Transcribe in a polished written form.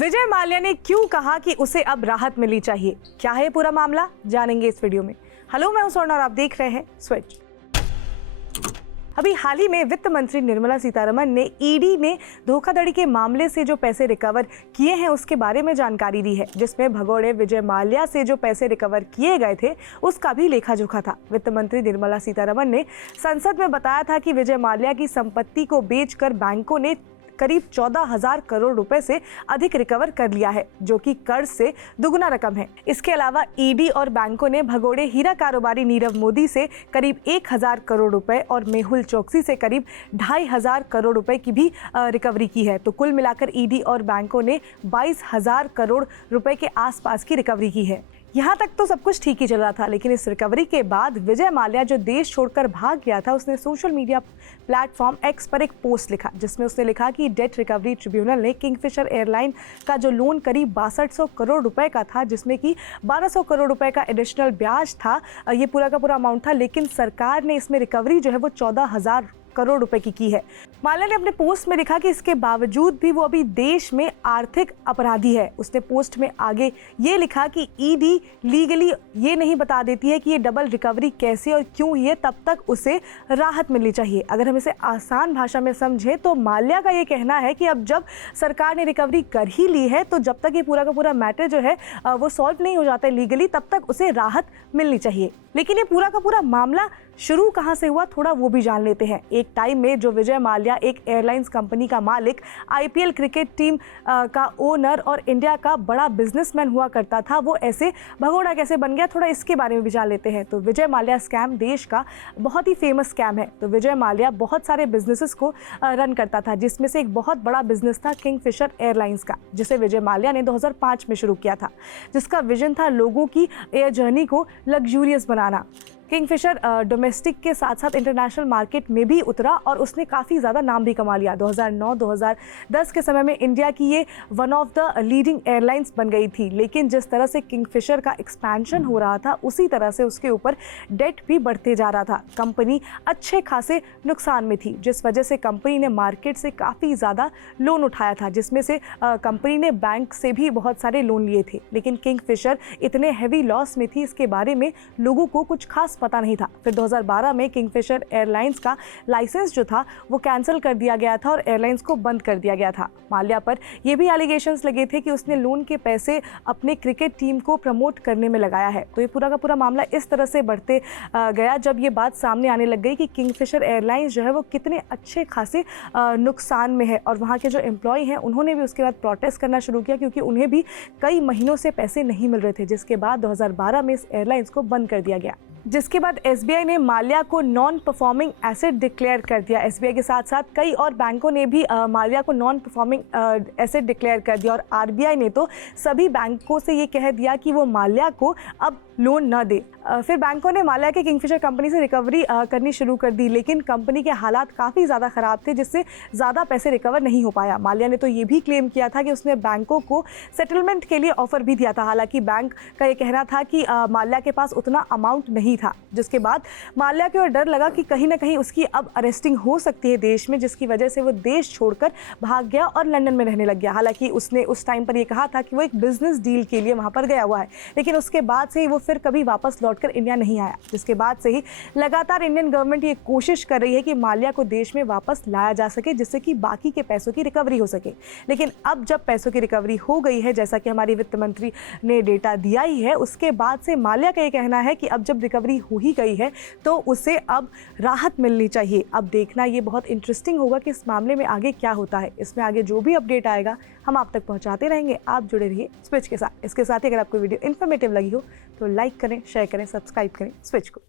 विजय माल्या ने क्यों कहा कि उसे अब राहत मिलनी चाहिए? क्या है पूरा मामला, जानेंगे इस वीडियो में। हेलो, मैं हूं स्वर्ण और आप देख रहे हैं स्विच। अभी हाल ही में वित्त मंत्री निर्मला सीतारमण ने ईडी ने धोखाधड़ी के मामले से जो पैसे रिकवर किए हैं उसके बारे में जानकारी दी है, जिसमें भगोड़े विजय माल्या से जो पैसे रिकवर किए गए थे उसका भी लेखा जोखा था। वित्त मंत्री निर्मला सीतारमण ने संसद में बताया था कि विजय माल्या की संपत्ति को बेचकर बैंकों ने करीब 14,000 करोड़ रुपए से अधिक रिकवर कर लिया है, जो कि कर्ज से दुगना रकम है। इसके अलावा ईडी और बैंकों ने भगोड़े हीरा कारोबारी नीरव मोदी से करीब 1,000 करोड़ रुपए और मेहुल चोकसी से करीब 2,500 करोड़ रुपए की भी रिकवरी की है। तो कुल मिलाकर ईडी और बैंकों ने 22,000 करोड़ रुपए के आसपास की रिकवरी की है। यहाँ तक तो सब कुछ ठीक ही चल रहा था, लेकिन इस रिकवरी के बाद विजय माल्या जो देश छोड़कर भाग गया था, उसने सोशल मीडिया प्लेटफॉर्म एक्स पर एक पोस्ट लिखा, जिसमें उसने लिखा कि डेट रिकवरी ट्रिब्यूनल ने किंगफिशर एयरलाइन का जो लोन करीब 6200 करोड़ रुपए का था, जिसमें कि 1200 करोड़ रुपए का एडिशनल ब्याज था, ये पूरा का पूरा अमाउंट था, लेकिन सरकार ने इसमें रिकवरी जो है वो 14,000 करोड़ रुपए की है। माल्या ने अपने पोस्ट में लिखा कि इसके बावजूद भी वो अभी देश में आर्थिक अपराधी है। उसने पोस्ट में आगे ये लिखा कि ईडी लीगली ये नहीं बता देती है कि ये डबल रिकवरी कैसे और क्यों हुई है, तब तक उसे राहत मिलनी चाहिए। अगर हम इसे आसान भाषा में समझें तो माल्या का ये कहना है कि अब जब सरकार ने रिकवरी कर ही ली है, तो जब तक ये पूरा का पूरा मैटर जो है वो सॉल्व नहीं हो जाता है लीगली, तब तक उसे राहत मिलनी चाहिए। लेकिन ये पूरा का पूरा मामला शुरू कहां से हुआ, थोड़ा वो भी जान लेते हैं। एक टाइम में जो विजय माल्या एक एयरलाइंस कंपनी का मालिक, आईपीएल क्रिकेट टीम का ओनर और इंडिया का बड़ा बिजनेसमैन हुआ करता था, वो ऐसे भगोड़ा कैसे बन गया, थोड़ा इसके बारे में भी जान लेते हैं। तो विजय माल्या स्कैम देश का बहुत ही फेमस स्कैम है। तो विजय माल्या बहुत सारे बिजनेसेस को रन करता था, जिसमें से एक बहुत बड़ा बिजनेस था किंगफिशर एयरलाइंस का, जिसे विजय माल्या ने 2005 में शुरू किया था, जिसका विजन था लोगों की एयर जर्नी को लग्जूरियस बनाना। किंगफिशर डोमेस्टिक के साथ साथ इंटरनेशनल मार्केट में भी उतरा और उसने काफ़ी ज़्यादा नाम भी कमा लिया। 2009-2010 के समय में इंडिया की ये one of the leading airlines बन गई थी। लेकिन जिस तरह से किंगफिशर का एक्सपेंशन हो रहा था, उसी तरह से उसके ऊपर डेट भी बढ़ते जा रहा था। कंपनी अच्छे खासे नुकसान में थी, जिस वजह से कंपनी ने मार्केट से काफ़ी ज़्यादा लोन उठाया था, जिसमें से कंपनी ने बैंक से भी बहुत सारे लोन लिए थे। लेकिन किंगफिशर इतने हैवी लॉस में थी, इसके बारे में लोगों को कुछ खास पता नहीं था। फिर 2012 में किंगफिशर एयरलाइंस का लाइसेंस जो था वो कैंसिल कर दिया गया था और एयरलाइंस को बंद कर दिया गया था। माल्या पर ये भी एलिगेशंस लगे थे कि उसने लोन के पैसे अपने क्रिकेट टीम को प्रमोट करने में लगाया है। तो ये पूरा का पूरा मामला इस तरह से बढ़ते गया जब ये बात सामने आने लग गई कि किंगफिशर एयरलाइंस जो है वो कितने अच्छे खासे नुकसान में है, और वहाँ के जो एम्प्लॉय हैं उन्होंने भी उसके बाद प्रोटेस्ट करना शुरू किया, क्योंकि उन्हें भी कई महीनों से पैसे नहीं मिल रहे थे, जिसके बाद 2012 में इस एयरलाइंस को बंद कर दिया गया। जिसके बाद एसबीआई ने माल्या को नॉन परफॉर्मिंग एसेट डिक्लेयर कर दिया। एसबीआई के साथ साथ कई और बैंकों ने भी माल्या को नॉन परफॉर्मिंग एसेट डिक्लेयर कर दिया, और आरबीआई ने तो सभी बैंकों से ये कह दिया कि वो माल्या को अब लोन न दे। फिर बैंकों ने माल्या के किंगफिशर कंपनी से रिकवरी करनी शुरू कर दी, लेकिन कंपनी के हालात काफ़ी ज़्यादा ख़राब थे, जिससे ज़्यादा पैसे रिकवर नहीं हो पाया। माल्या ने तो ये भी क्लेम किया था कि उसने बैंकों को सेटलमेंट के लिए ऑफर भी दिया था। हालांकि बैंक का ये कहना था कि माल्या के पास उतना अमाउंट नहीं था, जिसके बाद माल्या को डर लगा कि कहीं ना कहीं उसकी अब अरेस्टिंग हो सकती है देश में, जिसकी वजह से वो देश छोड़कर भाग गया और लंदन में रहने लग गया। हालांकि उसने उस टाइम पर ये कहा था कि वो एक बिजनेस डील के लिए वहाँ पर गया हुआ है, लेकिन उसके बाद से ही वो फिर कभी वापस लौटकर इंडिया नहीं आया। जिसके बाद से ही लगातार इंडियन गवर्नमेंट ये कोशिश कर रही है कि माल्या को देश में वापस लाया जा सके, जिससे कि बाकी के पैसों की रिकवरी हो सके। लेकिन अब जब पैसों की रिकवरी हो गई है, जैसा कि हमारी वित्त मंत्री ने डेटा दिया ही है, उसके बाद से माल्या का ये कहना है कि अब जब रिकवरी हो ही गई है तो उसे अब राहत मिलनी चाहिए। अब देखना ये बहुत इंटरेस्टिंग होगा कि इस मामले में आगे क्या होता है। इसमें आगे जो भी अपडेट आएगा हम आप तक पहुंचाते रहेंगे। आप जुड़े रहिए स्विच के साथ। इसके साथ ही अगर आपको वीडियो इन्फॉर्मेटिव लगी हो तो लाइक करें, शेयर करें, सब्सक्राइब करें स्विच को।